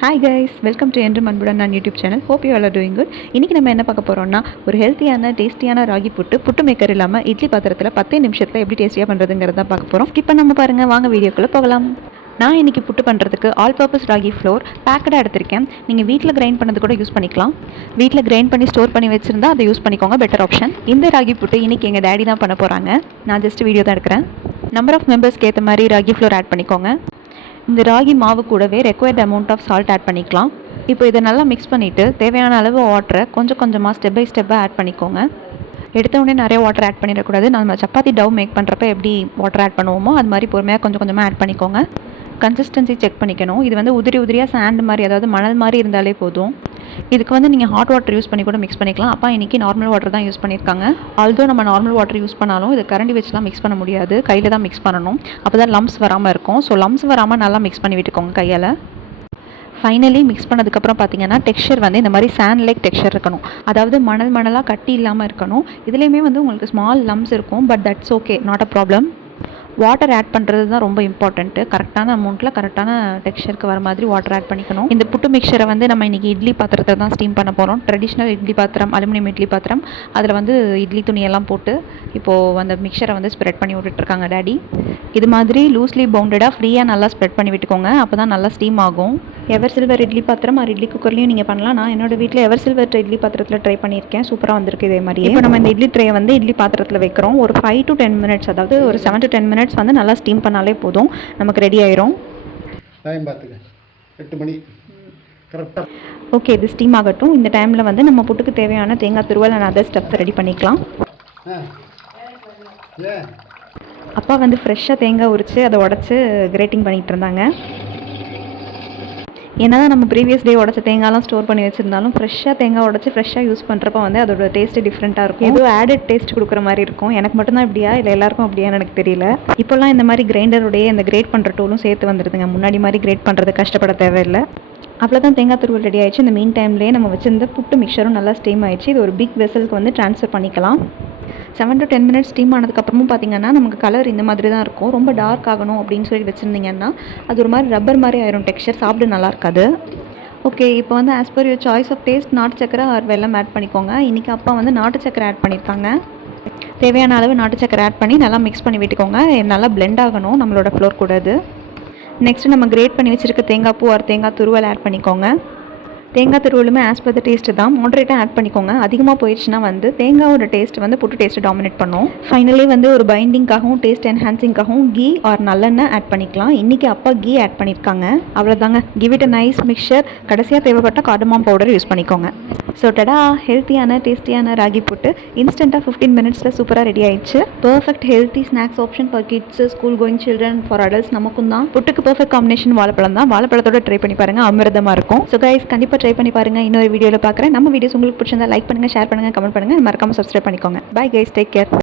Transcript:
Hi guys, welcome to என்று அன்புடன் நான் YouTube channel. Hope you all are doing good. இன்றைக்கி நம்ம என்ன பார்க்க போகிறோம்னா, ஒரு ஹெல்த்தியான டேஸ்டியான ராகி புட்டு மேக்கர் இல்லாமல் இட்லி பாத்திரத்தில் 10 நிமிஷத்தில் எப்படி டேஸ்டியாக பண்ணுறதுங்கிறத பார்க்க போகிறோம். ஸ்கிப் பண்ணாமல் பாருங்கள், வாங்க வீடியோக்குள்ளே போகலாம். நான் இன்றைக்கி புட்டு பண்ணுறதுக்கு ஆல் பர்பஸ் ராகி ஃப்ளோர் பேக்கடாக எடுத்திருக்கேன். நீங்கள் வீட்டில் கிரைண்ட் பண்ணது கூட யூஸ் பண்ணிக்கலாம். வீட்டில் கிரைண்ட் பண்ணி ஸ்டோர் பண்ணி வச்சுருந்தா அதை யூஸ் பண்ணிக்கோங்க, பெட்டர் ஆப்ஷன். இந்த ராகி புட்டு இன்றைக்கி எங்கள் டேடி தான் பண்ண போகிறாங்க. நான் ஜஸ்ட் வீடியோ தான் எடுக்கிறேன். நம்பர் ஆஃப் மெம்பர்ஸ்க்கு ஏற்ற மாதிரி ராகி ஃப்ளோர் ஆட் பண்ணிக்கோங்க. இந்த ராகி மாவு கூடவே required amount of salt add பண்ணிக்கலாம். இப்போ இதை நல்லா மிக்ஸ் பண்ணிவிட்டு தேவையான அளவு வாட்டரை கொஞ்சம் கொஞ்சமாக ஸ்டெப் பை ஸ்டெப்பாக ஆட் பண்ணிக்கோங்க. எடுத்த உடனே நிறைய வாட்டர் ஆட் பண்ணிடக்கூடாது. நம்ம சப்பாத்தி டவ் மேக் பண்ணுறப்ப எப்படி வாட்டர் ஆட் பண்ணுவோமோ அது மாதிரி பொறுமையாக கொஞ்சம் கொஞ்சமாக ஆட் பண்ணிக்கோங்க. கன்சிஸ்டன்சி செக் பண்ணிக்கணும். இது வந்து உதிரியாக சாண்ட் மாதிரி, அதாவது மணல் மாதிரி இருந்தாலே போதும். இதுக்கு நீங்கள் ஹாட் வாட்டர் யூஸ் பண்ணி கூட மிக்ஸ் பண்ணிக்கலாம். அப்போ இன்றைக்கி நார்மல் வாட்டர் தான் யூஸ் பண்ணியிருக்காங்க. ஆல்தோ நம்ம நார்மல் வாட்டர் யூஸ் பண்ணாலும் இது கரண்டி வச்சுலாம் மிக்ஸ் பண்ண முடியாது, கையில் தான் மிக்ஸ் பண்ணணும். அப்போ தான் லம்ஸ் வராமல் இருக்கும். ஸோ லம்ஸ் வராமல் நல்லா மிக்ஸ் பண்ணி விட்டுக்கோங்க கையால். ஃபைனலி மிக்ஸ் பண்ணதுக்கப்புறம் பார்த்தீங்கன்னா டெக்ஸ்சர் வந்து இந்த மாதிரி சாண்ட் லைக் டெக்ஸ்சர் இருக்கணும். அதாவது மணலாக கட்டி இல்லாமல் இருக்கணும். இதுலேயுமே வந்து உங்களுக்கு ஸ்மால் லம்ஸ் இருக்கும், but that's okay, not a problem. Water add பண்ணுறது தான் ரொம்ப இம்பார்ட்டண்ட்டு. கரெக்டான அமௌண்ட்டில் கரெக்டான டெக்ஸ்சருக்கு வர மாதிரி வாட்டர் ஆட் பண்ணிக்கணும். இந்த புட்டு மிக்சரை வந்து நம்ம இன்றைக்கி இட்லி பாத்திரத்தில் தான் ஸ்டீம் பண்ண போகிறோம். ட்ரெடிஷ்னல் இட்லி பாத்திரம், அலுமினியம் இட்லி பாத்திரம். அதில் வந்து இட்லி துணியெல்லாம் போட்டு இப்போது அந்த மிக்சரை வந்து ஸ்ப்ரெட் பண்ணி விட்டுட்ருக்காங்க டேடி. இது மாதிரி லூஸ்லி பவுண்டடாக ஃப்ரீயாக நல்லா ஸ்ப்ரெட் பண்ணி விட்டுக்கோங்க. அப்போ தான் நல்லா ஸ்டீம் ஆகும். எவர் சில்வர் இட்லி பாத்திரம் ஆர் இட்லி குக்கர்லையும் நீங்கள் பண்ணலாம். நான் என்னோடய வீட்டில் எவர் சில்வர் இட்லி பாத்திரத்தில் ட்ரை பண்ணியிருக்கேன். சூப்பராக வந்திருக்கு. இதே மாதிரி இப்போ நம்ம இந்த இட்லி ட்ரையை வந்து இட்லி பாத்திரத்தில் வைக்கிறோம். ஒரு 5 to 10 மினிட்ஸ், அதாவது ஒரு 7 to 10 மினிட்ஸ் வந்து நல்லா ஸ்டீம் பண்ணாலே போதும், நமக்கு ரெடி ஆயிரும். டைம் பார்த்துக்க, 8 மணி கரெக்டாக. ஓகே, இது ஸ்டீம் ஆகட்டும். இந்த டைமில் வந்து நம்ம புட்டுக்கு தேவையான தேங்காய் துருவல் அண்ட் அதர் ஸ்டெப்ஸ் ரெடி பண்ணிக்கலாம். அப்பா வந்து ஃப்ரெஷ்ஷாக தேங்காய் உரித்து அதை உடச்சி கிரேட்டிங் பண்ணிகிட்டு இருந்தாங்க. ஏன்னா நம்ம ப்ரீவியஸ் டே உடச்ச தேங்காய்லாம் ஸ்டோர் பண்ணி வச்சுருந்தாலும் ஃப்ரெஷ்ஷாக தேங்காய் உடச்சி ஃப்ரெஷ்ஷாக யூஸ் பண்ணுறப்ப வந்து அதோட டேஸ்ட்டு டிஃப்ரெண்ட்டாக இருக்கும். ஏதோ ஆடட் டேஸ்ட் கொடுக்குற மாதிரி இருக்கும். எனக்கு மட்டும்தான் இப்படியா இல்லை எல்லாருக்கும் அப்படியான்னு எனக்கு தெரியல. இப்போல்லாம் இந்த மாதிரி கிரைண்டருடைய இந்த கிரேட் பண்ணுற டூலும் சேர்த்து வந்துடுதுங்க. முன்னாடி மாதிரி கிரேட் பண்ணுறது கஷ்டப்பட தேவையில்லை. அவ்வளோதான், தேங்காய் துருவல் ரெடி ஆயிடுச்சு. இந்த மீன் டைம்லேயே நம்ம வச்சிருந்த புட்டு மிக்சரும் நல்லா ஸ்டீம் ஆயிடுச்சு. இது ஒரு பிக் வெசலுக்கு வந்து ட்ரான்ஸ்ஃபர் பண்ணிக்கலாம். 7 to 10 மினிட்ஸ் ஸ்டீம் ஆனதுக்கப்புறமும் பார்த்திங்கன்னா நமக்கு கலர் இந்த மாதிரி தான் இருக்கும். ரொம்ப டார்க் ஆகணும் அப்படின்னு சொல்லி வச்சுருந்தீங்கன்னா அது ஒரு மாதிரி ரப்பர் மாதிரி ஆயிரும். டெக்ஸ்சர் சாப்பிட நல்லா இருக்காது. ஓகே, இப்போ வந்து as per your choice of taste நாட்டு சக்கரை ஆர் வெல்லம் ஆட் பண்ணிக்கோங்க. இன்றைக்கி அப்பா வந்து நாட்டு சக்கரை ஆட் பண்ணியிருக்காங்க. தேவையான அளவு நாட்டு சக்கரை ஆட் பண்ணி நல்லா மிக்ஸ் பண்ணி விட்டுக்கோங்க. நல்லா பிளெண்ட் ஆகணும் நம்மளோட ஃப்ளோர் கூட. அது நெக்ஸ்ட்டு நம்ம கிரேட் பண்ணி வச்சுருக்க தேங்காய் பூ ஆர் தேங்காய் துருவல் ஆட் பண்ணிக்கோங்க. தேங்காய் துருவலுமே ஆஸ் பர் த டேஸ்ட்டு தான், மாடரேட்டாக ஆட் பண்ணிக்கோங்க. அதிகமாக போயிடுச்சுன்னா வந்து தேங்காயோட டேஸ்ட் வந்து புட்டு டேஸ்ட்டு டாமினேட் பண்ணும். ஃபைனலி வந்து ஒரு பைண்டிங்காகவும் டேஸ்ட் என்ஹான்சிங்காகவும் கீ ஆர் நல்லெண்ணெய் ஆட் பண்ணிக்கலாம். இன்றைக்கி அப்பா கீ ஆட் பண்ணியிருக்காங்க. அவ்வளோதாங்க, give it a nice mixture. கடைசியாக தேவைப்பட்ட கார்டமம் பவுடர் யூஸ் பண்ணிக்கோங்க. ஸோ டடா, ஹெல்த்தியான டேஸ்டியான ராகி புட்டு இன்ஸ்டண்ட்டாக 15 மினிட்ஸில் சூப்பராக ரெடி ஆயிடுச்சு. Perfect healthy snacks option for kids, school going children, for adults. நமக்கும் தான் புட்டுக்கு பர்ஃபெக்ட் காம்பினேஷன் வாழைப்பழம் தான். வாழைப்பழத்தோட ட்ரை பண்ணி பாருங்கள், அமிர்தமாக இருக்கும். ஸோ கைஸ், கண்டிப்பாக ட்ரை பண்ணி பாருங்கள். இன்னொரு வீடியோவில் பார்க்குறேன். நம்ம வீடியோஸ் உங்களுக்கு பிடிச்சிருந்தா லைக் பண்ணுங்கள், ஷேர் பண்ணுங்கள், கமெண்ட் பண்ணுங்கள். மறக்காமல் சப்ஸ்கிரைப் பண்ணிக்கோங்க. Bye guys, take care.